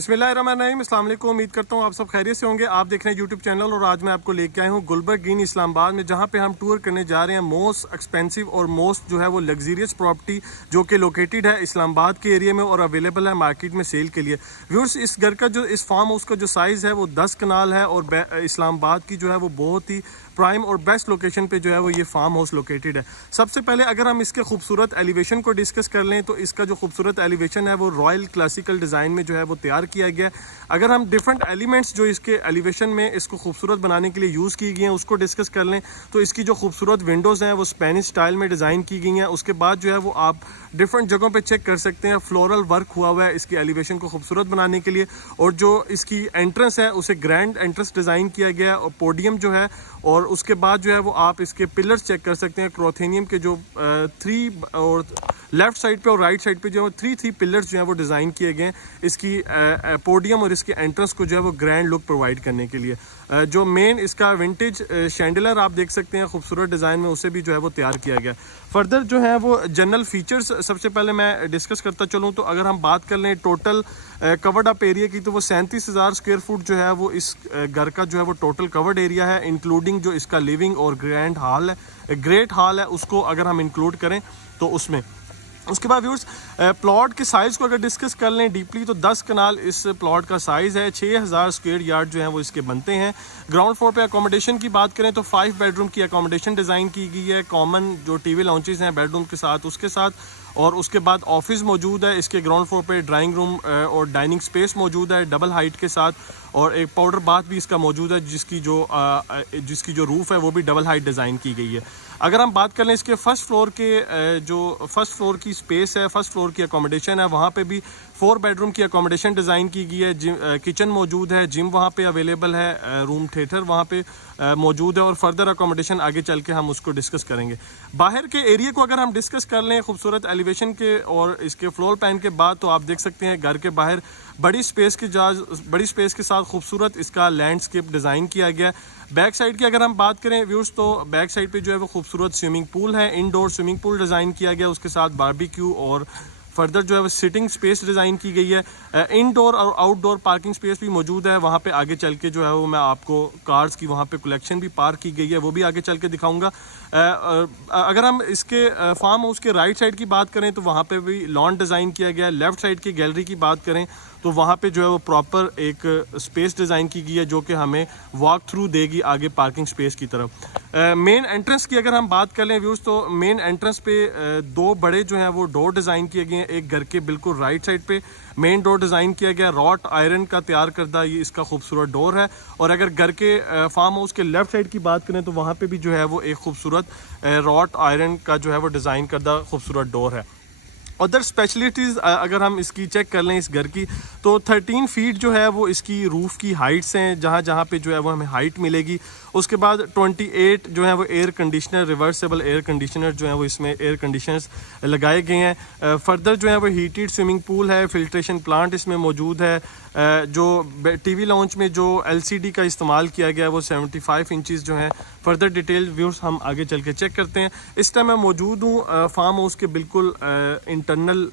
बिस्मिल्लाहिर्रहमानिर्रहीम, अस्सलाम वालेकुम। उम्मीद करता हूँ आप सब खैरियत से होंगे। आप देख रहे हैं यूट्यूब चैनल और आज मैं आपको लेके आया हूँ गुलबर्ग ग्रीन इस्लामाबाद में, जहाँ पे हम टूर करने जा रहे हैं मोस्ट एक्सपेंसिव और मोस्ट जो है वो लग्जरियस प्रॉपर्टी जो कि लोकेटेड है इस्लामाबाद के एरिया में और अवेलेबल है मार्केट में सेल के लिए। व्यूअर्स, इस घर का जो इस फार्म हाउस का जो साइज़ है वो 10 कनाल है और इस्लामाबाद की जो है वो बहुत ही प्राइम और बेस्ट लोकेशन पे जो है वो ये फार्म हाउस लोकेटेड है। सबसे पहले अगर हम इसके खूबसूरत एलिवेशन को डिस्कस कर लें तो इसका जो खूबसूरत एलिवेशन है वो रॉयल क्लासिकल डिज़ाइन में जो है वो तैयार किया गया है। अगर हम डिफरेंट एलिमेंट्स जो इसके एलिवेशन में इसको खूबसूरत बनाने के लिए यूज़ की गई हैं उसको डिस्कस कर लें तो इसकी जो खूबसूरत विंडोज़ हैं वो स्पेनिश स्टाइल में डिज़ाइन की गई हैं। उसके बाद जो है वो आप डिफरेंट जगहों पे चेक कर सकते हैं, फ्लोरल वर्क हुआ हुआ है इसकी एलिवेशन को खूबसूरत बनाने के लिए। और जो इसकी एंट्रेंस है उसे ग्रैंड एंट्रेंस डिज़ाइन किया गया है और पोडियम जो है, और उसके बाद जो है वो आप इसके पिलर्स चेक कर सकते हैं क्रोथेनियम के जो 3 और लेफ्ट साइड पे और राइट साइड पे जो है 3 पिलर्स जो है वो डिज़ाइन किए गए हैं इसकी पोडियम और इसके एंट्रेंस को जो है वो ग्रैंड लुक प्रोवाइड करने के लिए। जो मेन इसका विंटेज शैंडलर आप देख सकते हैं खूबसूरत डिज़ाइन में, उसे भी जो है वो तैयार किया गया। फर्दर जो है वो जनरल फीचर्स सबसे पहले मैं डिस्कस करता चलूँ तो अगर हम बात कर लें टोटल कवर्ड अप एरिया की तो वो 37,000 स्क्वायर फुट जो है वो इस घर का जो है वो टोटल कवर्ड एरिया है, इंक्लूडिंग जो इसका लिविंग और ग्रैंड हॉल है, ग्रेट हॉल है, उसको अगर हम इंक्लूड करें तो उसमें। उसके बाद व्यूअर्स, प्लॉट के साइज़ को अगर डिस्कस कर लें डीपली तो 10 कनाल इस प्लॉट का साइज़ है। 6,000 स्क्वायर यार्ड जो है वो इसके बनते हैं। ग्राउंड फ्लोर पे अकोमोडेशन की बात करें तो 5 बेडरूम की अकोमोडेशन डिज़ाइन की गई है, कॉमन जो टीवी लॉन्चेस हैं बेडरूम के साथ उसके साथ, और उसके बाद ऑफिस मौजूद है। इसके ग्राउंड फ्लोर पे ड्राइंग रूम और डाइनिंग स्पेस मौजूद है डबल हाइट के साथ, और एक पाउडर बाथ भी इसका मौजूद है जिसकी जो रूफ़ है वो भी डबल हाइट डिज़ाइन की गई है। अगर हम बात कर लें इसके फर्स्ट फ्लोर के जो फर्स्ट फ्लोर की स्पेस है, फर्स्ट फ्लोर की अकोमोडेशन है, वहाँ पे भी 4 बेडरूम की अकोमोडेशन डिज़ाइन की गई है। किचन मौजूद है, जिम वहाँ पे अवेलेबल है, रूम थिएटर वहाँ पे मौजूद है, और फर्दर अकोमोडेशन आगे चल के हम उसको डिस्कस करेंगे। बाहर के एरिया को अगर हम डिस्कस कर लें खूबसूरत एलिवेशन के और इसके फ्लोर प्लान के बाद तो आप देख सकते हैं घर के बाहर बड़ी स्पेस के साथ खूबसूरत इसका लैंडस्केप डिज़ाइन किया गया। बैक साइड की अगर हम बात करें व्यूज़ तो बैक साइड पे जो है वो खूबसूरत स्विमिंग पूल है, इंडोर स्विमिंग पूल डिज़ाइन किया गया, उसके साथ बारबेक्यू और फर्दर जो है वो सिटिंग स्पेस डिज़ाइन की गई है। इंडोर और आउटडोर पार्किंग स्पेस भी मौजूद है वहाँ पे। आगे चल के जो है वो मैं आपको कार्स की वहाँ पे कलेक्शन भी पार्क की गई है, वो भी आगे चल के दिखाऊंगा। अगर हम इसके फार्म हाउस के राइट साइड की बात करें तो वहाँ पे भी लॉन डिज़ाइन किया गया है। लेफ्ट साइड की गैलरी की बात करें तो वहाँ पे जो है वो प्रॉपर एक स्पेस डिज़ाइन की गई है जो कि हमें वॉक थ्रू देगी आगे पार्किंग स्पेस की तरफ। मेन एंट्रेंस की अगर हम बात कर लें व्यूज़ तो मेन एंट्रेंस पे 2 बड़े जो हैं वो डोर डिज़ाइन किए गए हैं। एक घर के बिल्कुल राइट साइड पे मेन डोर डिज़ाइन किया गया, रॉट आयरन का तैयार करदा ये इसका खूबसूरत डोर है। और अगर घर के फार्म हाउस के लेफ्ट साइड की बात करें तो वहाँ पे भी जो है वो एक खूबसूरत रॉट आयरन का जो है वो डिज़ाइन करदा खूबसूरत डोर है। अदर स्पेशलिटीज़ अगर हम इसकी चेक कर लें इस घर की तो 13 फीट जो है वो इसकी रूफ़ की हाइट्स हैं, जहाँ जहाँ पे जो है वो हमें हाइट मिलेगी। उसके बाद 28 जो है वो air conditioner, reversible air conditioner जो है वो इसमें एयर कंडीशनर्स लगाए गए हैं। फर्दर जो है वो हीटेड स्विमिंग पूल है, फिल्ट्रेशन प्लांट इसमें मौजूद है। जो टीवी लॉन्च में जो LCD का इस्तेमाल किया गया है वो 75 इंचज़ जो हैं। फर्दर डिटेल व्यूज़ हम आगे चल के चेक करते हैं। इस टाइम मैं मौजूद हूँ फार्म हाउस के बिल्कुल इंटरनल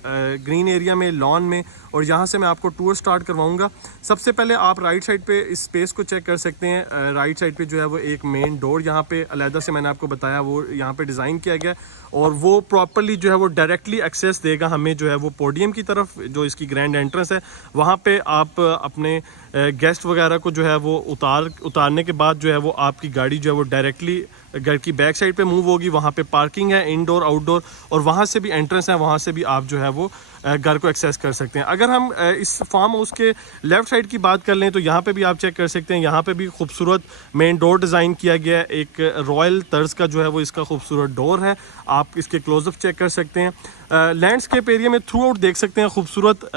ग्रीन एरिया में, लॉन में, और यहाँ से मैं आपको टूर स्टार्ट करवाऊँगा। सबसे पहले आप राइट साइड पे इस स्पेस को चेक कर सकते हैं। राइट साइड पे जो है वो एक मेन डोर यहाँ पे अलहदा से मैंने आपको बताया वो यहाँ पे डिज़ाइन किया गया, और वो प्रॉपरली जो है वो डायरेक्टली एक्सेस देगा हमें जो है वो पोडियम की तरफ, जो इसकी ग्रैंड एंट्रेंस है। वहाँ पे आप अपने गेस्ट वगैरह को जो है वो उतारने के बाद जो है वो आपकी गाड़ी जो है वो डायरेक्टली घर की बैक साइड पे मूव होगी। वहाँ पे पार्किंग है इंडोर आउटडोर, और वहाँ से भी एंट्रेंस है, वहाँ से भी आप जो है वो घर को एक्सेस कर सकते हैं। अगर हम इस फार्म हाउस के लेफ्ट साइड की बात कर लें तो यहाँ पे भी आप चेक कर सकते हैं, यहाँ पे भी खूबसूरत मेन डोर डिज़ाइन किया गया है। एक रॉयल तर्ज का जो है वो इसका खूबसूरत डोर है, आप इसके क्लोजअप चेक कर सकते हैं। लैंडस्केप एरिया में थ्रू आउट देख सकते हैं खूबसूरत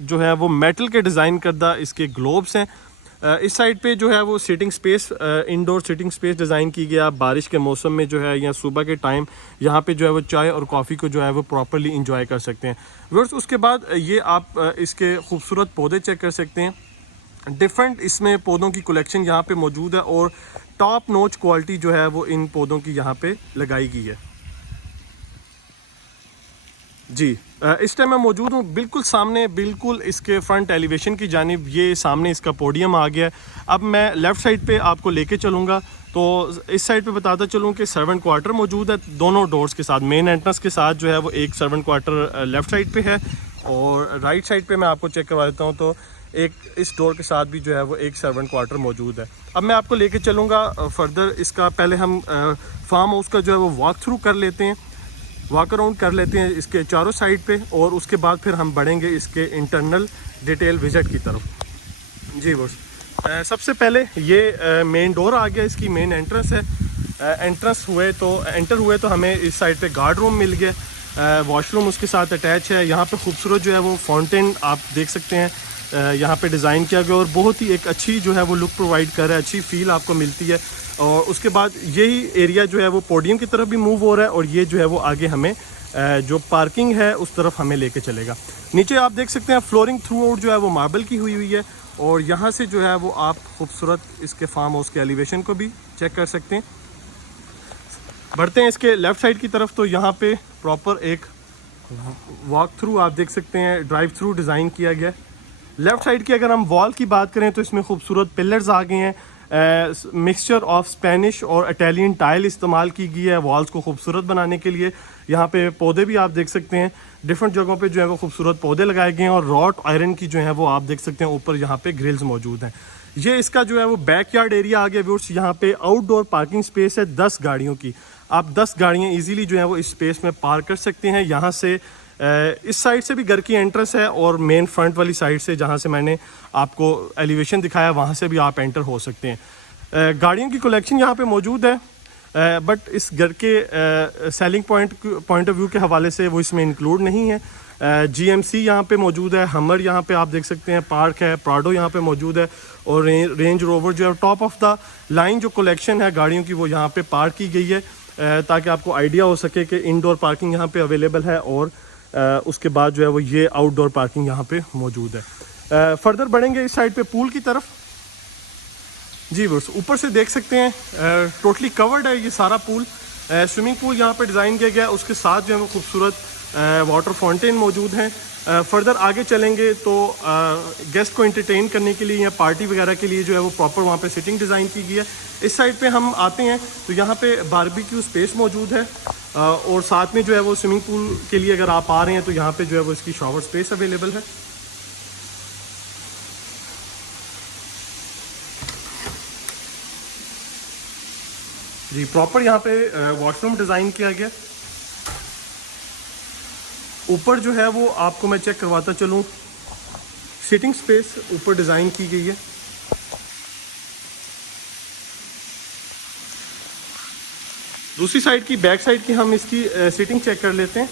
जो है वो मेटल के डिज़ाइन करदा इसके ग्लोब्स हैं। इस साइड पे जो है वो sitting space, indoor sitting space design की गया। आप बारिश के मौसम में जो है या सुबह के टाइम यहाँ पे जो है वो चाय और कॉफ़ी को जो है वो प्रॉपरली इंजॉय कर सकते हैं। व्यूअर्स, उसके बाद ये आप इसके खूबसूरत पौधे चेक कर सकते हैं। डिफरेंट इसमें पौधों की कलेक्शन यहाँ पे मौजूद है और टॉप नॉच क्वालिटी जो है वो इन पौधों की यहाँ पे लगाई गई है। जी इस टाइम मैं मौजूद हूँ बिल्कुल सामने, बिल्कुल इसके फ्रंट एलिवेशन की जानिब। ये सामने इसका पोडियम आ गया है। अब मैं लेफ़्ट साइड पे आपको लेके चलूँगा। तो इस साइड पे बताता चलूँ कि सर्वेंट क्वार्टर मौजूद है दोनों डोर्स के साथ। मेन एंट्रेंस के साथ जो है वो एक सर्वेंट क्वार्टर लेफ़्ट साइड पे है, और राइट साइड पे मैं आपको चेक करवा देता हूँ तो एक इस डोर के साथ भी जो है वो एक सर्वेंट क्वार्टर मौजूद है। अब मैं आपको लेके चलूँगा फर्दर। इसका पहले हम फार्म हाउस का जो है वो वॉक थ्रू कर लेते हैं, वॉक अराउंड कर लेते हैं इसके चारों साइड पे, और उसके बाद फिर हम बढ़ेंगे इसके इंटरनल डिटेल विजिट की तरफ। जी बॉस, सबसे पहले ये मेन डोर आ गया, इसकी मेन एंट्रेंस है। एंटर हुए तो हमें इस साइड पे गार्ड रूम मिल गया, वॉशरूम उसके साथ अटैच है। यहाँ पे खूबसूरत जो है वो फाउंटेन आप देख सकते हैं, यहाँ पे डिज़ाइन किया गया और बहुत ही एक अच्छी जो है वो लुक प्रोवाइड कर रहा है, अच्छी फील आपको मिलती है। और उसके बाद यही एरिया जो है वो पोडियम की तरफ भी मूव हो रहा है, और ये जो है वो आगे हमें जो पार्किंग है उस तरफ हमें लेके चलेगा। नीचे आप देख सकते हैं फ्लोरिंग थ्रू आउट जो है वो मार्बल की हुई है, और यहाँ से जो है वो आप खूबसूरत इसके फार्म हाउस के एलिवेशन को भी चेक कर सकते हैं। बढ़ते हैं इसके लेफ़्ट साइड की तरफ, तो यहाँ पे प्रॉपर एक वॉक थ्रू आप देख सकते हैं, ड्राइव थ्रू डिज़ाइन किया गया है। लेफ़्ट साइड की अगर हम वॉल की बात करें तो इसमें खूबसूरत पिलर्स आ गए हैं, मिक्सचर ऑफ स्पेनिश और इटालियन टाइल इस्तेमाल की गई है वॉल्स को खूबसूरत बनाने के लिए। यहाँ पे पौधे भी आप देख सकते हैं, डिफरेंट जगहों पे जो है वो खूबसूरत पौधे लगाए गए हैं, और रॉट आयरन की जो है वो आप देख सकते हैं ऊपर यहाँ पे ग्रिल्स मौजूद हैं। ये इसका जो है वो बैक यार्ड एरिया आ गया व्यूअर्स। यहाँ पे आउटडोर पार्किंग स्पेस है 10 गाड़ियों की। आप 10 गाड़ियाँ ईजिली जो है वो इस स्पेस में पार्क कर सकते हैं। यहाँ से इस साइड से भी घर की एंट्रेंस है, और मेन फ्रंट वाली साइड से जहाँ से मैंने आपको एलिवेशन दिखाया वहाँ से भी आप एंटर हो सकते हैं। गाड़ियों की कलेक्शन यहाँ पे मौजूद है, बट इस घर के सेलिंग पॉइंट ऑफ व्यू के हवाले से वो इसमें इंक्लूड नहीं है। GMC यहाँ पे मौजूद है, हमर यहाँ पे आप देख सकते हैं पार्क है, प्राडो यहाँ पे मौजूद है, और रेंज रोवर जो है टॉप ऑफ द लाइन जो कलेक्शन है गाड़ियों की वो यहाँ पे पार्क की गई है, ताकि आपको आइडिया हो सके कि इनडोर पार्किंग यहाँ पे अवेलेबल है, और उसके बाद जो है वो ये आउटडोर पार्किंग यहाँ पे मौजूद है। फर्दर बढ़ेंगे इस साइड पे पूल की तरफ। जी बस, ऊपर से देख सकते हैं टोटली कवर्ड है ये सारा पूल। स्विमिंग पूल यहाँ पे डिज़ाइन किया गया है, उसके साथ जो है वो खूबसूरत वाटर फाउंटेन मौजूद हैं। फर्दर आगे चलेंगे तो गेस्ट को एंटरटेन करने के लिए या पार्टी वगैरह के लिए जो है वो प्रॉपर वहाँ पे सिटिंग डिज़ाइन की गई है। इस साइड पे हम आते हैं तो यहाँ पे बारबेक्यू स्पेस मौजूद है, और साथ में जो है वो स्विमिंग पूल के लिए अगर आप आ रहे हैं तो यहाँ पे जो है वो इसकी शॉवर स्पेस अवेलेबल है। जी, प्रॉपर यहाँ पे वॉशरूम डिज़ाइन किया गया। ऊपर जो है वो आपको मैं चेक करवाता चलूँ, सिटिंग स्पेस ऊपर डिज़ाइन की गई है। दूसरी साइड की, बैक साइड की हम इसकी सिटिंग चेक कर लेते हैं।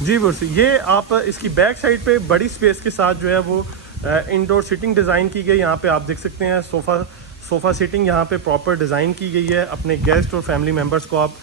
जी बस, ये आप इसकी बैक साइड पे बड़ी स्पेस के साथ जो है वो इंडोर सिटिंग डिज़ाइन की गई। यहाँ पे आप देख सकते हैं सोफ़ा सिटिंग यहाँ पे प्रॉपर डिज़ाइन की गई है। अपने गेस्ट और फैमिली मेम्बर्स को आप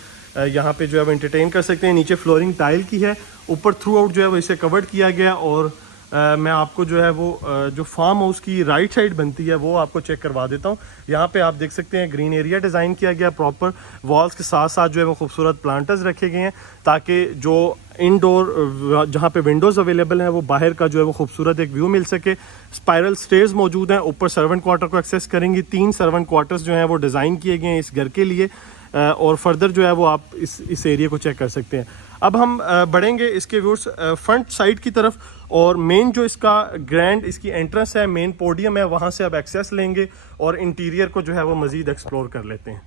यहाँ पे जो है वो एंटरटेन कर सकते हैं। नीचे फ्लोरिंग टाइल की है, ऊपर थ्रू आउट जो है वो इसे कवर्ड किया गया। और मैं आपको जो है वो जो फार्म हाउस की राइट साइड बनती है वो आपको चेक करवा देता हूँ। यहाँ पे आप देख सकते हैं ग्रीन एरिया डिज़ाइन किया गया, प्रॉपर वॉल्स के साथ साथ जो है वो खूबसूरत प्लांटर्स रखे गए हैं, ताकि जो इनडोर जहाँ पे विंडोज़ अवेलेबल हैं वो बाहर का जो है वो खूबसूरत एक व्यू मिल सके। स्पाइरल स्टेयर्स मौजूद हैं, ऊपर सर्वेंट क्वार्टर को एक्सेस करेंगी। 3 सर्वेंट क्वार्टर्स जो हैं वो डिज़ाइन किए गए हैं इस घर के लिए, और फर्दर जो है वो आप इस एरिया को चेक कर सकते हैं। अब हम बढ़ेंगे इसके व्यूअर्स फ्रंट साइड की तरफ, और मेन जो इसका ग्रैंड इसकी एंट्रेंस है, मेन पोडियम है, वहाँ से अब एक्सेस लेंगे और इंटीरियर को जो है वो मज़ीद एक्सप्लोर कर लेते हैं।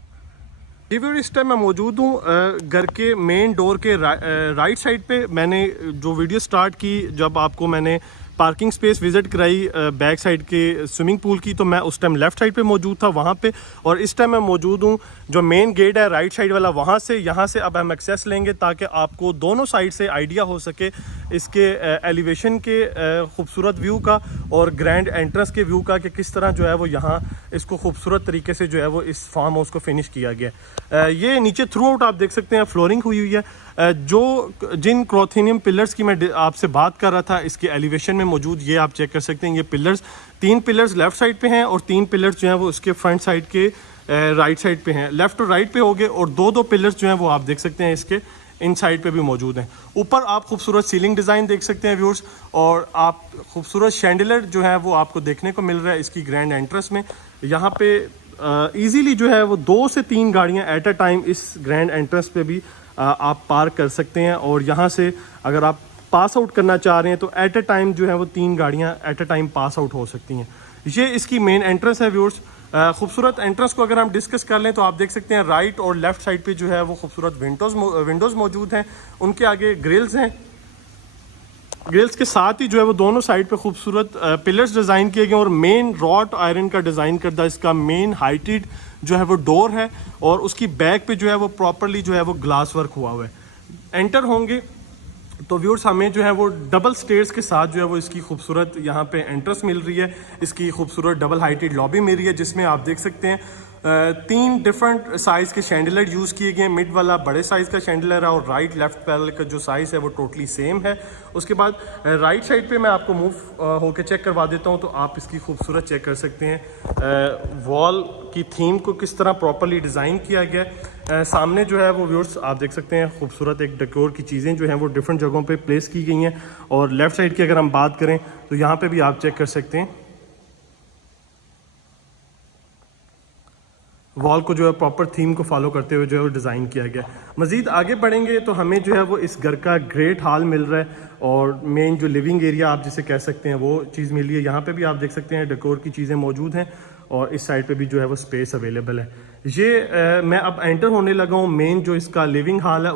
जी व्यूअर, इस टाइम मैं मौजूद हूँ घर के मेन डोर के राइट साइड पे। मैंने जो वीडियो स्टार्ट की जब आपको मैंने पार्किंग स्पेस विजिट कराई बैक साइड के स्विमिंग पूल की, तो मैं उस टाइम लेफ़्ट साइड पे मौजूद था वहाँ पे, और इस टाइम मैं मौजूद हूँ जो मेन गेट है राइट साइड वाला, वहाँ से। यहाँ से अब हम एक्सेस लेंगे ताकि आपको दोनों साइड से आइडिया हो सके इसके एलिवेशन के खूबसूरत व्यू का और ग्रैंड एंट्रेंस के व्यू का, कि किस तरह जो है वो यहाँ इसको खूबसूरत तरीके से जो है वो इस फार्म हाउस को फिनिश किया गया। ये नीचे थ्रू आउट आप देख सकते हैं फ्लोरिंग हुई है। जो जिन क्रोथेनियम पिलर्स की मैं आपसे बात कर रहा था इसके एलिवेशन में मौजूद, ये आप चेक कर सकते हैं। ये पिलर्स, 3 पिलर्स लेफ्ट साइड पे हैं और 3 पिलर्स जो हैं वो इसके फ्रंट साइड के राइट साइड पे हैं। लेफ्ट और राइट पे हो गए, और 2-2 पिलर्स जो हैं वो आप देख सकते हैं इसके इन साइड पे भी मौजूद हैं। ऊपर आप खूबसूरत सीलिंग डिज़ाइन देख सकते हैं व्यूअर्स, और आप खूबसूरत शैंडलर जो है वो आपको देखने को मिल रहा है इसकी ग्रैंड एंट्रेंस में। यहाँ पे इजीली जो है वो 2 से 3 गाड़ियाँ एट अ टाइम इस ग्रैंड एंट्रेंस पे भी आप पार्क कर सकते हैं, और यहाँ से अगर आप पास आउट करना चाह रहे हैं तो एट अ टाइम जो है वो 3 गाड़ियाँ at a time pass out हो सकती हैं। ये इसकी मेन एंट्रेंस है व्यूअर्स। खूबसूरत एंट्रेंस को अगर हम डिस्कस कर लें तो आप देख सकते हैं राइट और लेफ्ट साइड पे जो है वो खूबसूरत विंडोज़ मौजूद हैं। उनके आगे ग्रिल्स हैं। ग्रिल्स के साथ ही जो है वो दोनों साइड पे खूबसूरत पिलर्स डिज़ाइन किए गए, और मेन रॉट आयरन का डिज़ाइन करदा इसका मेन हाइटेड जो है वो डोर है, और उसकी बैक पे जो है वो प्रॉपरली जो है वो ग्लास वर्क हुआ हुआ है। एंटर होंगे तो व्यूअर्स हमें जो है वो डबल स्टेयर्स के साथ जो है वो इसकी खूबसूरत यहाँ पे एंट्रेंस मिल रही है। इसकी खूबसूरत डबल हाइटेड लॉबी मिल रही है, जिसमें आप देख सकते हैं 3 डिफरेंट साइज़ के शैंडलर यूज़ किए गए हैं। मिड वाला बड़े साइज़ का शैंडलर है, और राइट लेफ्ट पैनल का जो साइज़ है वो टोटली सेम है। उसके बाद राइट साइड पे मैं आपको मूव होके चेक करवा देता हूँ, तो आप इसकी खूबसूरत चेक कर सकते हैं वॉल की थीम को किस तरह प्रॉपरली डिज़ाइन किया गया है। सामने जो है वो व्यूअर्स आप देख सकते हैं खूबसूरत एक डेकोर की चीज़ें जो हैं वो डिफरेंट जगहों पे प्लेस की गई हैं। और लेफ़्ट साइड की अगर हम बात करें तो यहाँ पे भी आप चेक कर सकते हैं वॉल को जो है प्रॉपर थीम को फॉलो करते हुए जो है डिज़ाइन किया गया है। मज़ीद आगे बढ़ेंगे तो हमें जो है वो इस घर का ग्रेट हॉल मिल रहा है, और मेन जो लिविंग एरिया आप जिसे कह सकते हैं वो चीज़ मिली है। यहाँ पे भी आप देख सकते हैं डेकोर की चीज़ें मौजूद हैं, और इस साइड पे भी जो है वो स्पेस अवेलेबल है। ये मैं अब एंटर होने लगा हूँ मेन जो इसका लिविंग हॉल है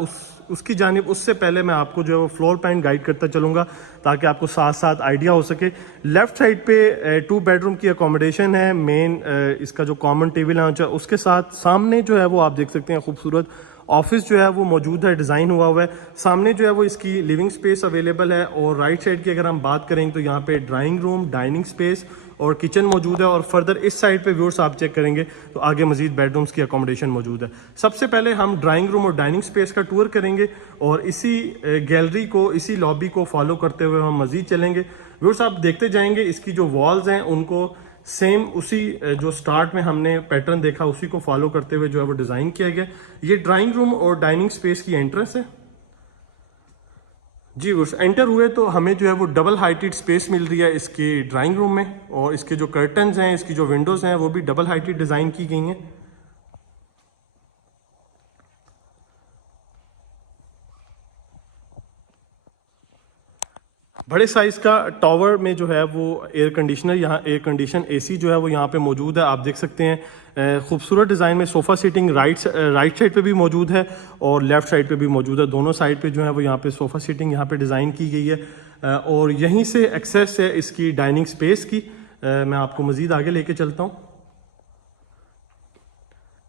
उसकी जानिब। उससे पहले मैं आपको जो है वो फ्लोर प्लान गाइड करता चलूँगा, ताकि आपको साथ साथ आइडिया हो सके। लेफ़्ट साइड पे 2 बेडरूम की अकोमोडेशन है। मेन इसका जो कॉमन टेबल है उसके साथ सामने जो है वो आप देख सकते हैं खूबसूरत ऑफिस जो है वो मौजूद है, डिज़ाइन हुआ है। सामने जो है वो इसकी लिविंग स्पेस अवेलेबल है, और राइट साइड की अगर हम बात करें तो यहाँ पे ड्राइंग रूम, डाइनिंग स्पेस और किचन मौजूद है। और फर्दर इस साइड पे व्यूअर्स आप चेक करेंगे तो आगे मजीद बेडरूम्स की अकोमोडेशन मौजूद है। सबसे पहले हम ड्राइंग रूम और डाइनिंग स्पेस का टूर करेंगे, और इसी गैलरी को, इसी लॉबी को फॉलो करते हुए हम मजीद चलेंगे। व्यूअर्स आप देखते जाएंगे इसकी जो वॉल्स हैं उनको सेम उसी जो स्टार्ट में हमने पैटर्न देखा उसी को फॉलो करते हुए जो है वो डिज़ाइन किया गया। ये ड्राइंग रूम और डाइनिंग स्पेस की एंट्रेंस है जी। उस एंटर हुए तो हमें जो है वो डबल हाइटेड स्पेस मिल रही है इसके ड्राइंग रूम में, और इसके जो कर्टन्स हैं, इसकी जो विंडोज़ हैं वो भी डबल हाइटेड डिज़ाइन की गई हैं। बड़े साइज़ का टॉवर में जो है वो एयर कंडीशनर, यहाँ एयर कंडीशन एसी जो है वो यहाँ पे मौजूद है। आप देख सकते हैं खूबसूरत डिज़ाइन में सोफ़ा सीटिंग राइट साइड पे भी मौजूद है और लेफ़्ट साइड पे भी मौजूद है। दोनों साइड पे जो है वो यहाँ पे सोफ़ा सीटिंग यहाँ पे डिज़ाइन की गई है, और यहीं से एक्सेस है इसकी डाइनिंग स्पेस की। मैं आपको मज़ीद आगे लेके चलता हूँ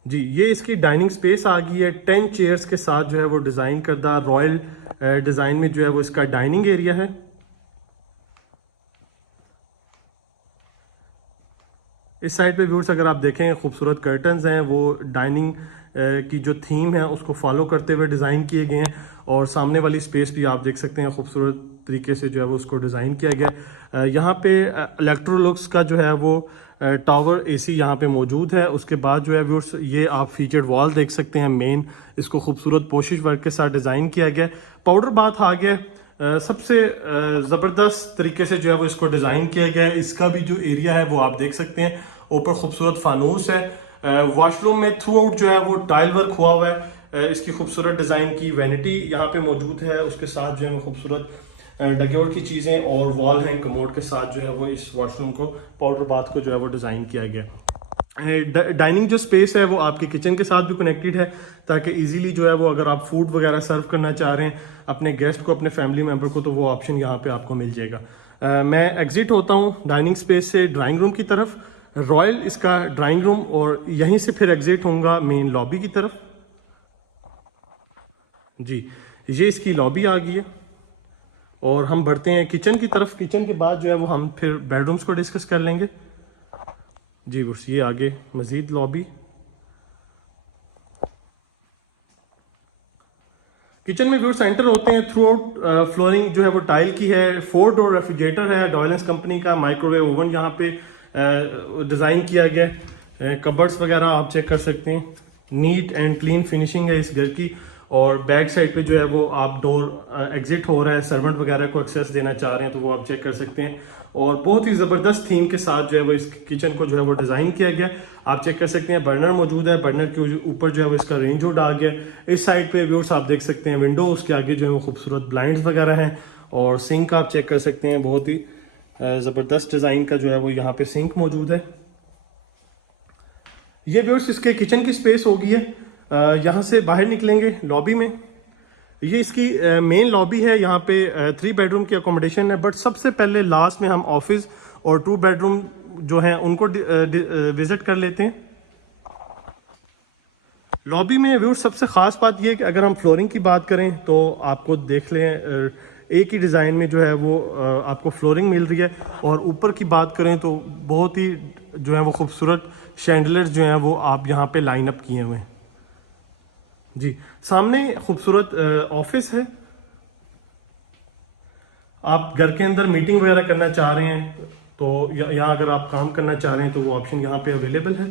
जी। ये इसकी डाइनिंग स्पेस आ गई है 10 चेयर्स के साथ जो है वो डिज़ाइन करदा रॉयल डिज़ाइन में जो है वो इसका डाइनिंग एरिया है। इस साइड पे व्यूअर्स अगर आप देखें खूबसूरत कर्टन्स हैं, वो डाइनिंग की जो थीम है उसको फॉलो करते हुए डिज़ाइन किए गए हैं, और सामने वाली स्पेस भी आप देख सकते हैं खूबसूरत तरीके से जो है वो उसको डिज़ाइन किया गया। यहाँ पे इलेक्ट्रोलुक्स का जो है वो टावर एसी यहाँ पे मौजूद है। उसके बाद जो है व्यूअर्स ये आप फीचर्ड वॉल देख सकते हैं, मेन इसको खूबसूरत पोशिश वर्क के साथ डिज़ाइन किया गया। पाउडर बाथ आ गया, सबसे ज़बरदस्त तरीके से जो है वो इसको डिज़ाइन किया गया है। इसका भी जो एरिया है वो आप देख सकते हैं, ऊपर खूबसूरत फानूस है। वॉशरूम में थ्रू आउट जो है वो टाइल वर्क हुआ हुआ है। इसकी खूबसूरत डिज़ाइन की वैनिटी यहाँ पे मौजूद है, उसके साथ जो है वो खूबसूरत डकेउट की चीज़ें और वॉल हैंग कमोड के साथ जो है वो इस वॉशरूम को, पाउडर बाथ को जो है वो डिज़ाइन किया गया। डाइनिंग जो स्पेस है वो आपके किचन के साथ भी कनेक्टेड है, ताकि इजीली जो है वो अगर आप फूड वगैरह सर्व करना चाह रहे हैं अपने गेस्ट को, अपने फैमिली मेम्बर को, तो वो ऑप्शन यहाँ पे आपको मिल जाएगा। मैं एग्जिट होता हूँ डाइनिंग स्पेस से ड्राइंग रूम की तरफ, रॉयल इसका ड्राइंग रूम, और यहीं से फिर एग्जिट होऊंगा मेन लॉबी की तरफ जी। ये इसकी लॉबी आ गई है, और हम बढ़ते हैं किचन की तरफ। किचन के बाद जो है वो हम फिर बेडरूम्स को डिस्कस कर लेंगे जी। बस ये आगे मजीद लॉबी। किचन में व्यूअर्स एंटर होते हैं, थ्रू आउट फ्लोरिंग जो है वो टाइल की है, 4 डोर रेफ्रिजरेटर है डॉयलेंस कंपनी का, माइक्रोवेव ओवन यहाँ पे डिज़ाइन किया गया है, कबर्ड्स वगैरह आप चेक कर सकते हैं, नीट एंड क्लीन फिनिशिंग है इस घर की। और बैक साइड पे जो है वो आप डोर एग्जिट हो रहा है, सर्वेंट वगैरह को एक्सेस देना चाह रहे हैं तो वो आप चेक कर सकते हैं। और बहुत ही ज़बरदस्त थीम के साथ जो है वो इस किचन को जो है वो डिज़ाइन किया गया, आप चेक कर सकते हैं। बर्नर मौजूद है, बर्नर के ऊपर जो है वो इसका रेंज हुड आ गया। इस साइड पे व्यूअर्स आप देख सकते हैं विंडो, उसके आगे जो है वो खूबसूरत ब्लाइंड्स वगैरह हैं। और सिंक आप चेक कर सकते हैं, बहुत ही ज़बरदस्त डिज़ाइन का जो है वो यहाँ पे सिंक मौजूद है। ये व्यूअर्स इसके किचन की स्पेस होगी है। यहाँ से बाहर निकलेंगे लॉबी में, ये इसकी मेन लॉबी है। यहाँ पे 3 बेडरूम की अकोमोडेशन है, बट सबसे पहले लास्ट में हम ऑफिस और 2 बेडरूम जो हैं उनको विजिट कर लेते हैं। लॉबी में व्यूअर्स सबसे ख़ास बात ये है कि अगर हम फ्लोरिंग की बात करें तो आपको देख लें एक ही डिज़ाइन में जो है वो आपको फ्लोरिंग मिल रही है। और ऊपर की बात करें तो बहुत ही जो है वो खूबसूरत शैंडलर्स जो हैं वो आप यहाँ पे लाइन अप किए हुए हैं। जी, सामने खूबसूरत ऑफिस है। आप घर के अंदर मीटिंग वगैरह करना चाह रहे हैं तो यहाँ अगर आप काम करना चाह रहे हैं तो वो ऑप्शन यहाँ पे अवेलेबल है।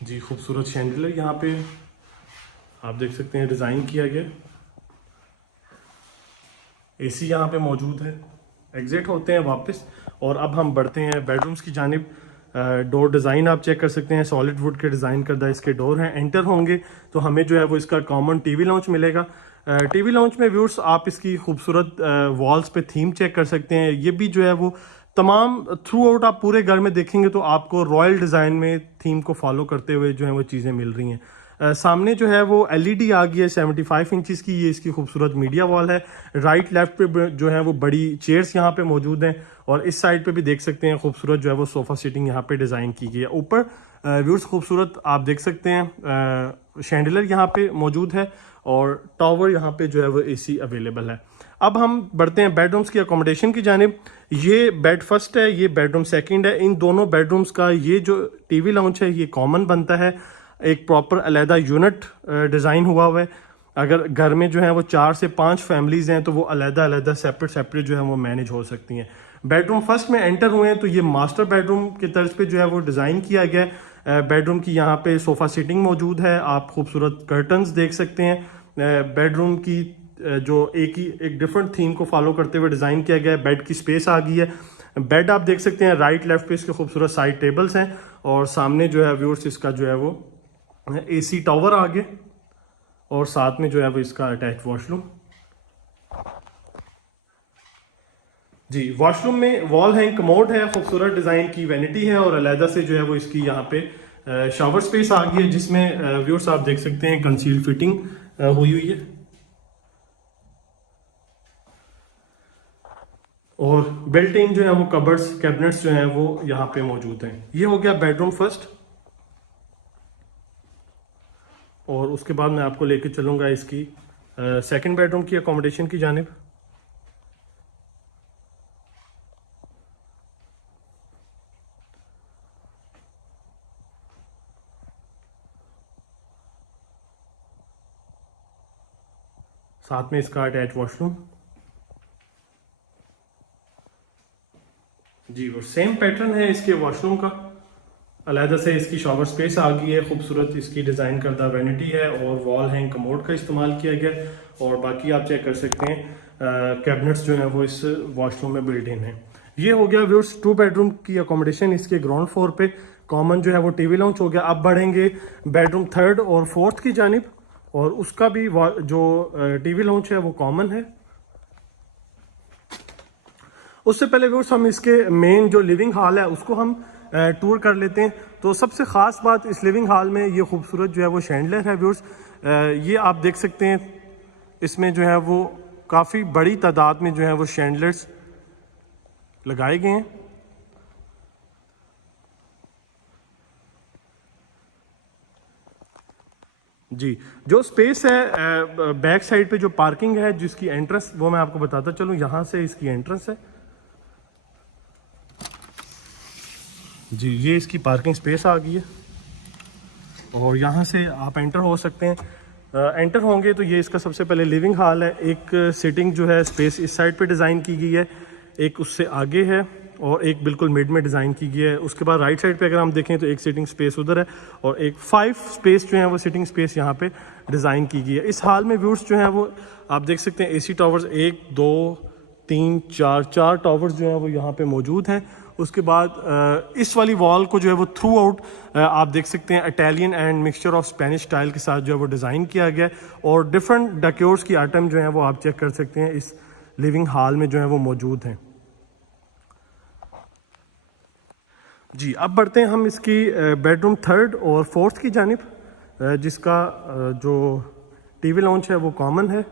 जी, खूबसूरत शैंडलर यहाँ पे आप देख सकते हैं डिज़ाइन किया गया। एसी यहाँ पे मौजूद है। एग्जिट होते हैं वापस और अब हम बढ़ते हैं बेडरूम्स की जानिब। डोर डिज़ाइन आप चेक कर सकते हैं, सॉलिड वुड के डिज़ाइन करदा इसके डोर हैं। एंटर होंगे तो हमें जो है वो इसका कॉमन टीवी लाउंज मिलेगा। टीवी लाउंज में व्यूअर्स आप इसकी खूबसूरत वॉल्स पे थीम चेक कर सकते हैं। ये भी जो है वो तमाम थ्रू आउट आप पूरे घर में देखेंगे तो आपको रॉयल डिज़ाइन में थीम को फॉलो करते हुए जो है वो चीज़ें मिल रही हैं। सामने जो है वो एलईडी आ गई है 75 इंचज़ की, ये इसकी खूबसूरत मीडिया वॉल है। राइट लेफ्ट पे जो है वो बड़ी चेयर्स यहाँ पे मौजूद हैं और इस साइड पे भी देख सकते हैं खूबसूरत जो है वो सोफ़ा सीटिंग यहाँ पे डिज़ाइन की गई है। ऊपर व्यूअर्स खूबसूरत आप देख सकते हैं शैंडलर यहाँ पे मौजूद है और टॉवर यहाँ पे जो है वो एसी अवेलेबल है। अब हम बढ़ते हैं बेडरूम्स की अकोमोडेशन की जानिब। ये बेड फर्स्ट है, ये बेडरूम सेकंड है। इन दोनों बेडरूम्स का ये जो टीवी लाउंज है ये कॉमन बनता है, एक प्रॉपर अलहदा यूनिट डिज़ाइन हुआ है। अगर घर में जो है वो 4 से 5 फैमिलीज हैं तो वो अलहदा सेपरेट जो है वो मैनेज हो सकती हैं। बेडरूम फर्स्ट में एंटर हुए हैं तो ये मास्टर बेडरूम की तर्ज पे जो है वो डिज़ाइन किया गया है। बेडरूम की यहाँ पे सोफ़ा सीटिंग मौजूद है, आप खूबसूरत कर्टन्स देख सकते हैं। बेडरूम की जो एक डिफरेंट थीम को फॉलो करते हुए डिज़ाइन किया गया है। बेड की स्पेस आ गई है। बेड आप देख सकते हैं, राइट लेफ्ट पे इसके खूबसूरत साइड टेबल्स हैं और सामने जो है व्यूअर्स इसका जो है वो एसी टॉवर आ गया और साथ में जो है वो इसका अटैच वॉशरूम। जी, वॉशरूम में वॉल हैंग कमोड है, खूबसूरत डिज़ाइन की वैनिटी है और अलहदा से जो है वो इसकी यहाँ पे शावर स्पेस आ गई है जिसमें व्यूअर्स आप देख सकते हैं कंसील फिटिंग हुई है। और बिल्ट इन जो है वो कबर्ड्स कैबिनेट्स जो हैं वो यहाँ पे मौजूद हैं। ये हो गया बेडरूम फर्स्ट और उसके बाद मैं आपको लेके चलूँगा इसकी सेकंड बेडरूम की अकोमोडेशन की जानिब। साथ में इसका अटैच वॉशरूम। जी, और सेम पैटर्न है इसके वॉशरूम का, अलहदा से इसकी शॉवर स्पेस आ गई है, खूबसूरत इसकी डिज़ाइन करदा वैनिटी है और वॉल हैंग कमोड का इस्तेमाल किया गया। और बाकी आप चेक कर सकते हैं कैबिनेट्स जो हैं वो इस वॉशरूम में बिल्ट इन है। ये हो गया व्यूअर्स 2 बेडरूम की अकोमोडेशन इसके ग्राउंड फ्लोर पे। कॉमन जो है वो टीवी लाउंज हो गया। अब बढ़ेंगे बेडरूम थर्ड और फोर्थ की जानिब और उसका भी जो टीवी लाउंज है वो कॉमन है। उससे पहले व्यूअर्स हम इसके मेन जो लिविंग हॉल है उसको हम टूर कर लेते हैं। तो सबसे ख़ास बात इस लिविंग हॉल में ये खूबसूरत जो है वो शैंडलर है व्यूअर्स। ये आप देख सकते हैं, इसमें जो है वो काफ़ी बड़ी तादाद में जो है वो शैंडलर्स लगाए गए हैं। जी, जो स्पेस है बैक साइड पे जो पार्किंग है जिसकी एंट्रेंस वो मैं आपको बताता चलूँ। यहाँ से इसकी एंट्रेंस है। जी, ये इसकी पार्किंग स्पेस आ गई है और यहाँ से आप एंटर हो सकते हैं। एंटर होंगे तो ये इसका सबसे पहले लिविंग हॉल है। एक सिटिंग जो है स्पेस इस साइड पे डिज़ाइन की गई है, एक उससे आगे है और एक बिल्कुल मिड में डिज़ाइन की गई है। उसके बाद राइट साइड पे अगर हम देखें तो एक सिटिंग स्पेस उधर है और एक 5 स्पेस जो है वो सिटिंग स्पेस यहाँ पे डिज़ाइन की गई है। इस हॉल में व्यूज़ जो है वो आप देख सकते हैं, एसी टावर्स 1 2 3 4 टावर्स जो है वो यहाँ पे मौजूद हैं। उसके बाद इस वाली वॉल को जो है वो थ्रू आउट आप देख सकते हैं Italian and mixture of Spanish style के साथ जो है वो डिज़ाइन किया गया है और डिफरेंट डेकोर्स की आइटम जो है वो आप चेक कर सकते हैं इस लिविंग हॉल में जो है वो मौजूद हैं। जी, अब बढ़ते हैं हम इसकी बेडरूम 3rd और 4th की जानिब, जिसका जो टीवी लॉन्च है वो कॉमन है।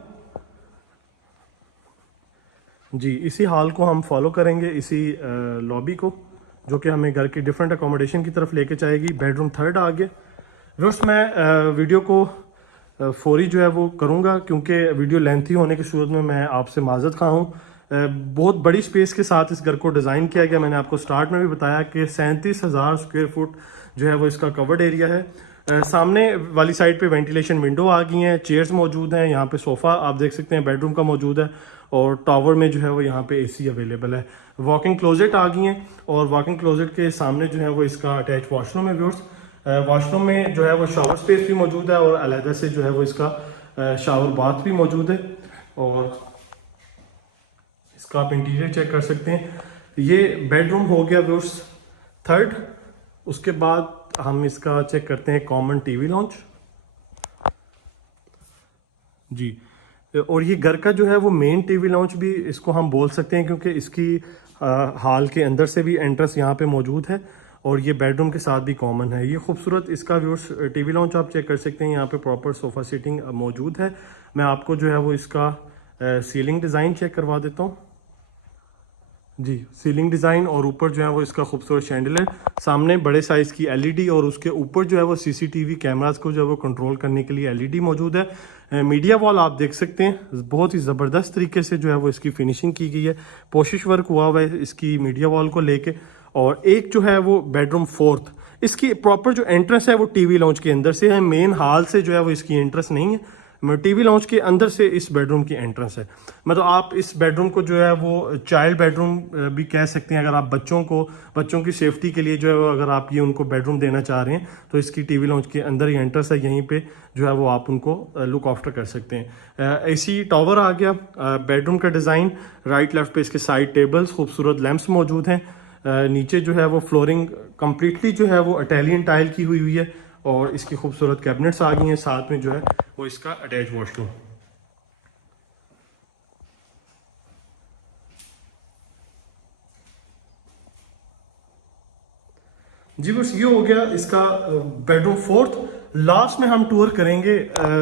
जी, इसी हॉल को हम फॉलो करेंगे, इसी लॉबी को, जो कि हमें घर की डिफरेंट अकोमोडेशन की तरफ लेके जाएगी। बेडरूम 3rd आ गया। दोस्त मैं वीडियो को फौरी जो है वो करूँगा क्योंकि वीडियो लेंथी होने की सूरत में मैं आपसे माजरत खा हूँ। बहुत बड़ी स्पेस के साथ इस घर को डिज़ाइन किया गया। मैंने आपको स्टार्ट में भी बताया कि 37,000 स्क्वायर फुट जो है वो इसका कवर्ड एरिया है। सामने वाली साइड पे वेंटिलेशन विंडो आ गई हैं, चेयर्स मौजूद हैं, यहाँ पे सोफ़ा आप देख सकते हैं बेडरूम का मौजूद है और टावर में जो है वो यहाँ पे एसी अवेलेबल है। वॉकिंग क्लोजेट आ गई हैं और वॉकिंग क्लोजेट के सामने जो है वो इसका अटैच वॉशरूम है व्यूअर्स। वॉशरूम में जो है वो शावर स्पेस भी मौजूद है और अलहदा से जो है वो इसका शावर बाथ भी मौजूद है और इसका आप इंटीरियर चेक कर सकते हैं। ये बेडरूम हो गया व्यूअर्स 3rd। उसके बाद हम इसका चेक करते हैं कॉमन टीवी लॉन्च। जी, और ये घर का जो है वो मेन टीवी लॉन्च भी इसको हम बोल सकते हैं क्योंकि इसकी हॉल के अंदर से भी एंट्रेंस यहाँ पे मौजूद है और ये बेडरूम के साथ भी कॉमन है। ये खूबसूरत इसका व्यूअर्स टीवी लॉन्च आप चेक कर सकते हैं। यहाँ पे प्रॉपर सोफ़ा सीटिंग मौजूद है। मैं आपको जो है वो इसका सीलिंग डिज़ाइन चेक करवा देता हूँ। जी, सीलिंग डिज़ाइन और ऊपर जो है वो इसका खूबसूरत शैंडलियर, सामने बड़े साइज़ की एलईडी और उसके ऊपर जो है वो सीसीटीवी कैमरास को जो है वो कंट्रोल करने के लिए एलईडी मौजूद है। मीडिया वॉल आप देख सकते हैं, बहुत ही ज़बरदस्त तरीके से जो है वो इसकी फिनिशिंग की गई है, पोशिश वर्क हुआ हुआ है इसकी मीडिया वॉल को लेके। और एक जो है वो बेडरूम 4th, इसकी प्रॉपर जो एंट्रेंस है वो टीवी लॉन्च के अंदर से है, मेन हॉल से जो है वो इसकी एंट्रेंस नहीं है, टीवी लॉन्च के अंदर से इस बेडरूम की एंट्रेंस है। मतलब आप इस बेडरूम को जो है वो चाइल्ड बेडरूम भी कह सकते हैं। अगर आप बच्चों की सेफ्टी के लिए जो है अगर आप ये उनको बेडरूम देना चाह रहे हैं तो इसकी टीवी लॉन्च के अंदर ही एंट्रेंस है, यहीं पे जो है वो आप उनको लुक आफ्टर कर सकते हैं। एसी टावर आ गया। बेडरूम का डिज़ाइन राइट लेफ्ट पे इसके साइड टेबल्स, खूबसूरत लैंप्स मौजूद हैं। नीचे जो है वो फ्लोरिंग कम्प्लीटली जो है वो इटालियन टाइल की हुई है और इसकी खूबसूरत कैबिनेट्स आ गई हैं। साथ में जो है वो इसका अटैच वॉशरूम। जी बस ये हो गया इसका बेडरूम 4th। लास्ट में हम टूर करेंगे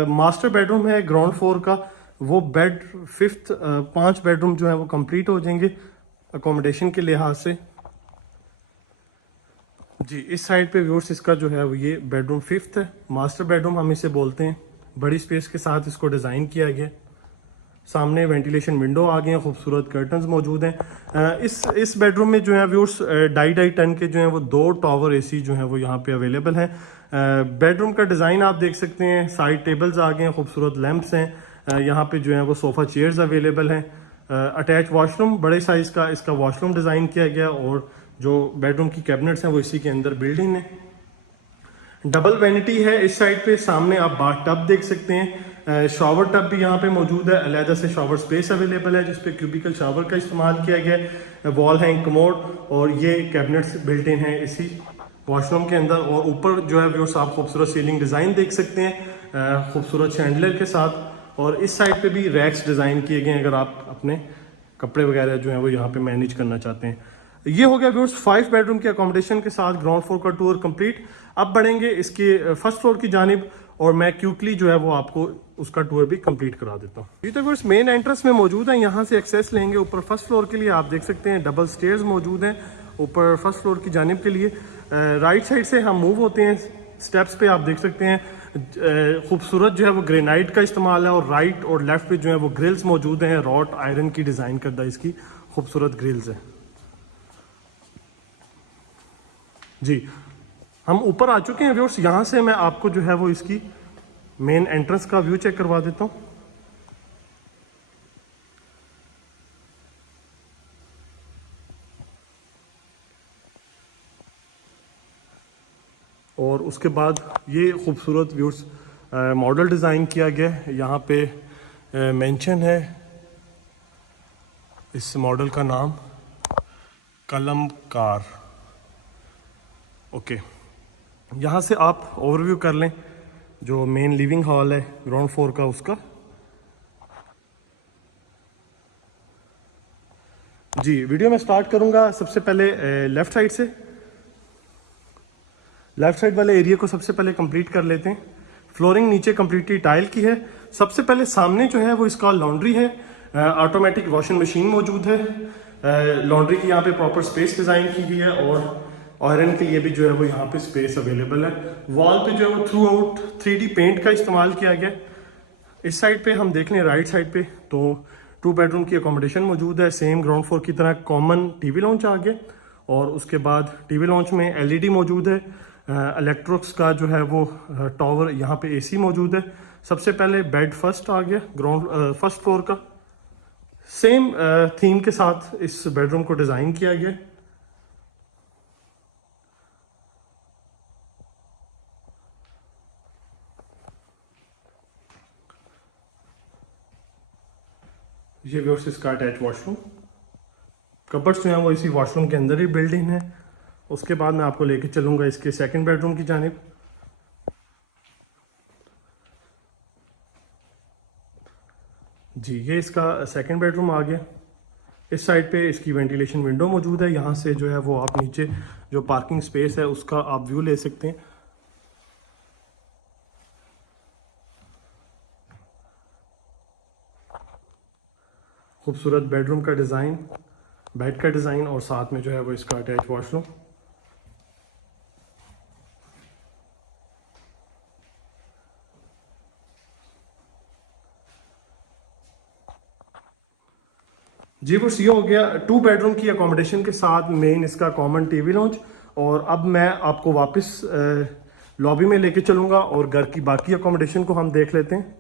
मास्टर बेडरूम है ग्राउंड फ्लोर का, वो बेड 5th। 5 बेडरूम जो है वो कंप्लीट हो जाएंगे अकोमोडेशन के लिहाज से। जी, इस साइड पे व्यूअर्स इसका जो है वो ये बेडरूम 5th है, मास्टर बेडरूम हम इसे बोलते हैं। बड़ी स्पेस के साथ इसको डिज़ाइन किया गया। सामने वेंटिलेशन विंडो आ गए हैं, खूबसूरत कर्टन्स मौजूद हैं। इस बेडरूम में जो है व्यूअर्स 2.5 टन के जो है वो 2 टावर एसी जो है वो यहाँ पे अवेलेबल हैं। बेडरूम का डिज़ाइन आप देख सकते हैं, साइड टेबल्स आ गए हैं, खूबसूरत लैंप्स हैं। यहाँ पे जो है वो सोफ़ा चेयर्स अवेलेबल हैं। अटैच वॉशरूम बड़े साइज़ का इसका वॉशरूम डिज़ाइन किया गया और जो बेडरूम की कैबिनेट्स हैं वो इसी के अंदर बिल्डिंग है। डबल वैनिटी है इस साइड पे। सामने आप बाथ टब देख सकते हैं, शॉवर टब भी यहाँ पे मौजूद है, अलहदा से शॉवर स्पेस अवेलेबल है जिसपे क्यूबिकल शॉवर का इस्तेमाल किया गया है। वॉल हैंग कमोड और ये कैबिनेट्स बिल्ट इन है इसी वॉशरूम के अंदर। और ऊपर जो है व्यूअर्स आप खूबसूरत सीलिंग डिज़ाइन देख सकते हैं खूबसूरत शैंडलियर के साथ। और इस साइड पे भी रैक्स डिज़ाइन किए गए हैं अगर आप अपने कपड़े वगैरह जो है वो यहाँ पे मैनेज करना चाहते हैं। ये हो गया व्यूअर्स 5 बेडरूम के अकोमोडेशन के साथ ग्राउंड फ्लोर का टूर कंप्लीट। अब बढ़ेंगे इसके फर्स्ट फ्लोर की जानिब और मैं क्विकली जो है वो आपको उसका टूर भी कंप्लीट करा देता हूँ। ये तो व्यूअर्स मेन एंट्रेंस में मौजूद है, यहाँ से एक्सेस लेंगे ऊपर फर्स्ट फ्लोर के लिए। आप देख सकते हैं डबल स्टेयर्स मौजूद हैं ऊपर फर्स्ट फ्लोर की जानिब के लिए। राइट साइड से हम मूव होते हैं, स्टेप्स पे आप देख सकते हैं खूबसूरत जो है वो ग्रेनाइट का इस्तेमाल है और राइट और लेफ्ट पे जो है वो ग्रिल्स मौजूद हैं, रॉट आयरन की डिज़ाइन करदा इसकी खूबसूरत ग्रिल्स है। जी, हम ऊपर आ चुके हैं व्यूअर्स। यहाँ से मैं आपको जो है वो इसकी मेन एंट्रेंस का व्यू चेक करवा देता हूँ। और उसके बाद ये खूबसूरत व्यूअर्स मॉडल डिज़ाइन किया गया है। यहाँ पे मेंशन है इस मॉडल का नाम, कलमकार। ओके, यहाँ से आप ओवरव्यू कर लें जो मेन लिविंग हॉल है ग्राउंड फ्लोर का उसका। जी, वीडियो में स्टार्ट करूँगा सबसे पहले लेफ़्ट साइड से। लेफ़्ट साइड वाले एरिया को सबसे पहले कंप्लीट कर लेते हैं। फ्लोरिंग नीचे कंप्लीटली टाइल की है। सबसे पहले सामने जो है वो इसका लॉन्ड्री है, ऑटोमेटिक वॉशिंग मशीन मौजूद है। लॉन्ड्री की यहाँ पे प्रॉपर स्पेस डिज़ाइन की गई है और आयरन के लिए भी जो है वो यहाँ पे स्पेस अवेलेबल है। वॉल पे जो है वो थ्रू आउट 3D पेंट का इस्तेमाल किया गया। इस साइड पे हम देख लें राइट साइड पे तो 2 बेडरूम की अकोमोडेशन मौजूद है। सेम ग्राउंड फ्लोर की तरह कॉमन टीवी लॉन्च आ गया और उसके बाद टीवी लॉन्च में एलईडी मौजूद है। इलेक्ट्रिक्स का जो है वो टावर, यहाँ पे एसी मौजूद है। सबसे पहले बेड फर्स्ट आ गया ग्राउंड फर्स्ट फ्लोर का। सेम थीम के साथ इस बेडरूम को डिज़ाइन किया गया। ये व्यूअर्स इसका अटैच वॉशरूम, कबर्ड्स जो हैं वो इसी वॉशरूम के अंदर ही बिल्डिंग है। उसके बाद मैं आपको लेके चलूँगा इसके सेकंड बेडरूम की जानिब। जी, ये इसका सेकंड बेडरूम आ गया। इस साइड पे इसकी वेंटिलेशन विंडो मौजूद है। यहाँ से जो है वो आप नीचे जो पार्किंग स्पेस है उसका आप व्यू ले सकते हैं। खूबसूरत बेडरूम का डिज़ाइन, बेड का डिज़ाइन और साथ में जो है वो इसका अटैच वॉशरूम। जी, बस ये हो गया 2 बेडरूम की अकोमोडेशन के साथ मेन इसका कॉमन टीवी लॉन्च। और अब मैं आपको वापस लॉबी में लेके चलूँगा और घर की बाकी अकोमोडेशन को हम देख लेते हैं।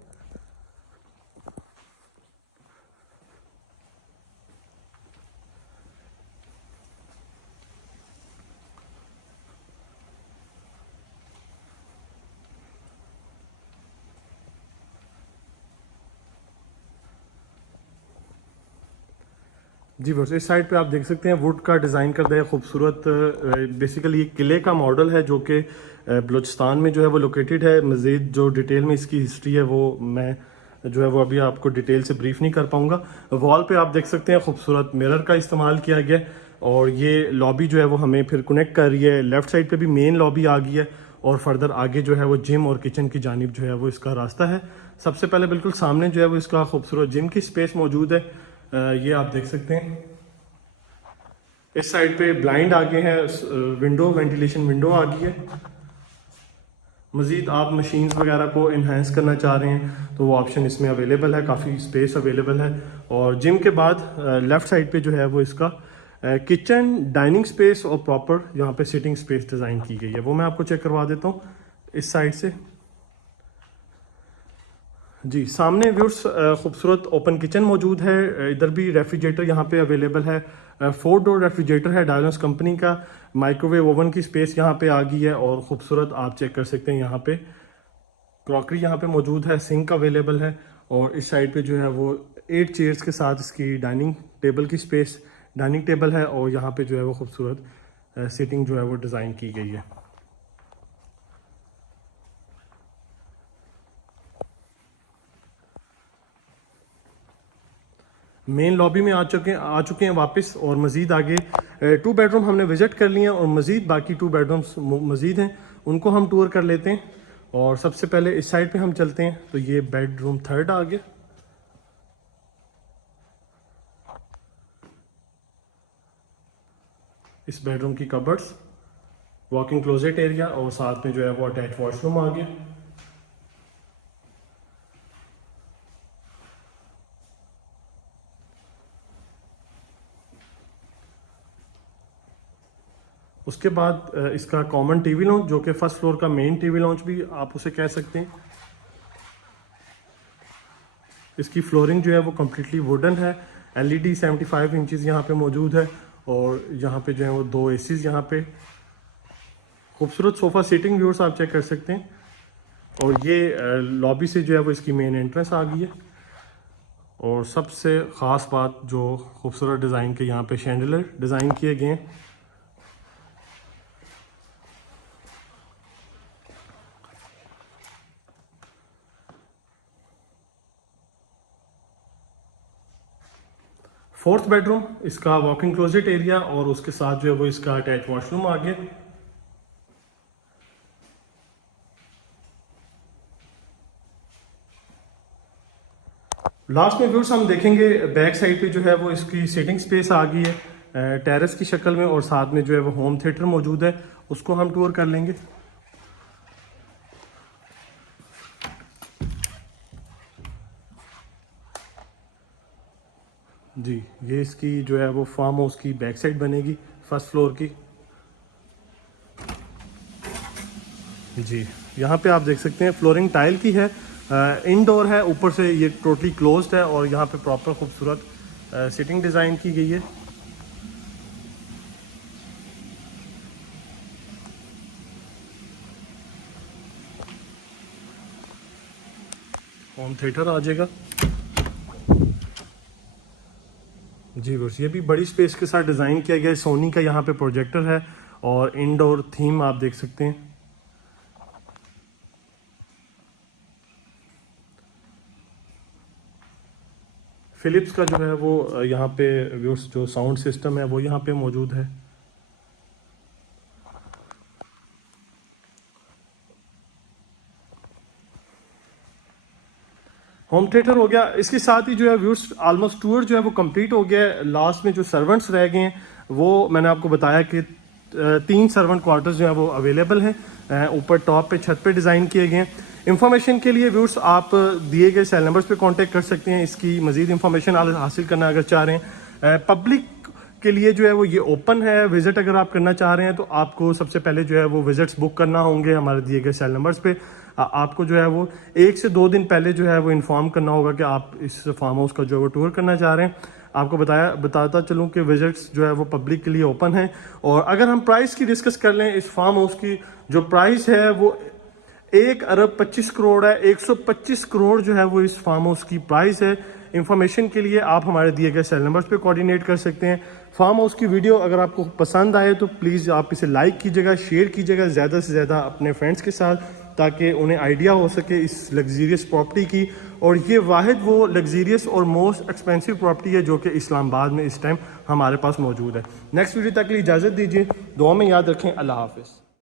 जी बस इस साइड पे आप देख सकते हैं वुड का डिज़ाइन कर दिया खूबसूरत। बेसिकली ये किले का मॉडल है जो कि बलूचिस्तान में जो है वो लोकेटेड है। मज़ीद जो डिटेल में इसकी हिस्ट्री है वो मैं जो है वो अभी आपको डिटेल से ब्रीफ नहीं कर पाऊंगा। वॉल पे आप देख सकते हैं खूबसूरत मिरर का इस्तेमाल किया गया और ये लॉबी जो है वो हमें फिर कनेक्ट कर रही है। लेफ़्ट साइड पे भी मेन लॉबी आ गई है और फर्दर आगे जो है वो जिम और किचन की जानिब जो है वो इसका रास्ता है। सबसे पहले बिल्कुल सामने जो है वो इसका खूबसूरत जिम की स्पेस मौजूद है। ये आप देख सकते हैं। इस साइड पे ब्लाइंड आगे है, विंडो वेंटिलेशन विंडो आ गई है। मज़ीद आप मशीन्स वगैरह को इन्हेंस करना चाह रहे हैं तो वो ऑप्शन इसमें अवेलेबल है, काफ़ी स्पेस अवेलेबल है। और जिम के बाद लेफ़्ट साइड पे जो है वो इसका किचन, डाइनिंग स्पेस और प्रॉपर यहाँ पे सिटिंग स्पेस डिज़ाइन की गई है। वो मैं आपको चेक करवा देता हूँ इस साइड से। जी, सामने व्यूअर्स खूबसूरत ओपन किचन मौजूद है। इधर भी रेफ्रिजरेटर यहाँ पे अवेलेबल है। 4 डोर रेफ्रिजरेटर है डायनोस कंपनी का। माइक्रोवेव ओवन की स्पेस यहाँ पे आ गई है और खूबसूरत आप चेक कर सकते हैं यहाँ पे क्रॉकरी यहाँ पे मौजूद है, सिंक अवेलेबल है। और इस साइड पे जो है वो 8 चेयर्स के साथ इसकी डाइनिंग टेबल की स्पेस, डाइनिंग टेबल है और यहाँ पे जो है वो खूबसूरत सीटिंग जो है वो डिज़ाइन की गई है। मेन लॉबी में आ चुके हैं वापस और मज़ीद आगे 2 बेडरूम हमने विजिट कर लिए हैं और मज़ीद बाकी 2 बेडरूम्स मज़ीद हैं, उनको हम टूर कर लेते हैं। और सबसे पहले इस साइड पे हम चलते हैं तो ये बेडरूम थर्ड आ गया। इस बेडरूम की कबर्ड्स, वॉकिंग क्लोजेट एरिया और साथ में जो है वो अटैच वॉशरूम आ गया। उसके बाद इसका कॉमन टीवी लॉन्च, जो कि फर्स्ट फ्लोर का मेन टीवी लॉन्च भी आप उसे कह सकते हैं। इसकी फ्लोरिंग जो है वो कम्प्लीटली वुडन है। LED 75 इंचज़ यहाँ पे मौजूद है और यहाँ पे जो है वो 2 एसीज यहाँ पे। खूबसूरत सोफ़ा सीटिंग व्यूअर्स आप चेक कर सकते हैं। और ये लॉबी से जो है वो इसकी मेन एंट्रेंस आ गई है। और सबसे ख़ास बात जो खूबसूरत डिज़ाइन के यहाँ पे शैंडलर डिज़ाइन किए गए हैं। फोर्थ बेडरूम, इसका वॉकिंग क्लोजेट एरिया और उसके साथ जो है वो इसका अटैच वॉशरूम आ गया। लास्ट में व्यूअर्स हम देखेंगे बैक साइड पे जो है वो इसकी सिटिंग स्पेस आ गई है टेरेस की शक्ल में, और साथ में जो है वो होम थिएटर मौजूद है, उसको हम टूर कर लेंगे। जी, ये इसकी जो है वो फार्म हाउस की बैक साइड बनेगी फर्स्ट फ्लोर की। जी, यहाँ पे आप देख सकते हैं फ्लोरिंग टाइल की है, इनडोर है, ऊपर से ये टोटली क्लोज्ड है और यहाँ पे प्रॉपर खूबसूरत सिटिंग डिज़ाइन की गई है। होम थिएटर आ जाएगा। जी बस, ये भी बड़ी स्पेस के साथ डिज़ाइन किया गया है। सोनी का यहाँ पे प्रोजेक्टर है और इनडोर थीम आप देख सकते हैं। फिलिप्स का जो है वो यहाँ पे जो साउंड सिस्टम है वो यहाँ पे मौजूद है। होम थिएटर हो गया। इसके साथ ही जो है व्यूअर्स ऑलमोस्ट टूर जो है वो कंप्लीट हो गया है। लास्ट में जो सर्वेंट्स रह गए हैं वो मैंने आपको बताया कि 3 सर्वेंट क्वार्टर्स जो है वो अवेलेबल हैं। ऊपर टॉप पे छत पे डिज़ाइन किए गए हैं। इंफॉर्मेशन के लिए व्यूअर्स आप दिए गए सेल नंबर्स पे कांटेक्ट कर सकते हैं। इसकी मजीद इंफॉर्मेशन हासिल करना अगर चाह रहे हैं। पब्लिक के लिए जो है वो ये ओपन है। विजिट अगर आप करना चाह रहे हैं तो आपको सबसे पहले जो है वो विजिट्स बुक करना होंगे हमारे दिए गए सेल नंबर्स पे। आपको जो है वो 1 से 2 दिन पहले जो है वो इन्फॉर्म करना होगा कि आप इस फार्म हाउस का जो है वो टूर करना चाह रहे हैं। आपको बताता चलूँ कि विजिट्स जो है वो पब्लिक के लिए ओपन है। और अगर हम प्राइस की डिस्कस कर लें, इस फार्म हाउस की जो प्राइस है वो 1 अरब 25 करोड़ है। 125 करोड़ जो है वो इस फार्म हाउस की प्राइस है। इंफॉर्मेशन के लिए आप हमारे दिए गए सेल नंबर्स पे कोऑर्डिनेट कर सकते हैं। फार्म हाउस की वीडियो अगर आपको पसंद आए तो प्लीज़ आप इसे लाइक कीजिएगा, शेयर कीजिएगा ज़्यादा से ज़्यादा अपने फ्रेंड्स के साथ, ताकि उन्हें आइडिया हो सके इस लग्जीरियस प्रॉपर्टी की। और ये वाहिद वो लग्जीरियस और मोस्ट एक्सपेंसिव प्रॉपर्टी है जो कि इस्लामाबाद में इस टाइम हमारे पास मौजूद है। नेक्स्ट वीडियो तक के लिए इजाज़त दीजिए। दुआ में याद रखें। अल्लाह हाफिज़।